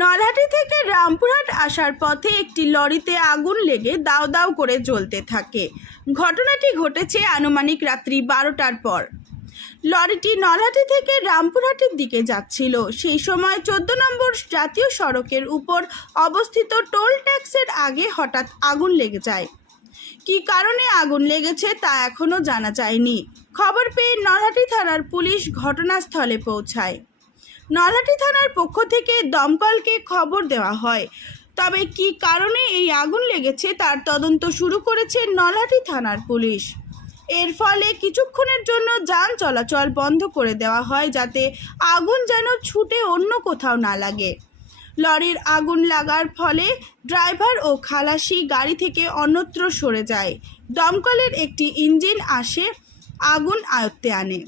নলহাটি থেকে রামপুরহাট আসার পথে একটি লরিতে আগুন লেগে দাউ দাউ করে জ্বলতে থাকে। ঘটনাটি ঘটেছে আনুমানিক রাত্রি 12টার পর। লরিটি নলহাটি থেকে রামপুরহাটের দিকে যাচ্ছিল। সেই সময় 14 নম্বর জাতীয় সড়কের উপর অবস্থিত টোল ট্যাক্সের আগে হঠাৎ আগুন লেগে যায়। কী কারণে আগুন লেগেছে তা এখনও জানা যায়নি। খবর পেয়ে নলহাটি থানার পুলিশ ঘটনাস্থলে পৌঁছায়। নলহাটি থানার পক্ষ থেকে দমকলকে খবর দেওয়া হয়। তবে কী কারণে এই আগুন লেগেছে তার তদন্ত শুরু করেছে নলহাটি থানার পুলিশ। এর ফলে কিছুক্ষণের জন্য যান চলাচল বন্ধ করে দেওয়া হয়, যাতে আগুন যেন ছুটে অন্য কোথাও না লাগে। লরির আগুন লাগার ফলে ড্রাইভার ও খালাসি গাড়ি থেকে অন্যত্র সরে যায়। দমকলের একটি ইঞ্জিন আসে আগুন আয়ত্তে আনে।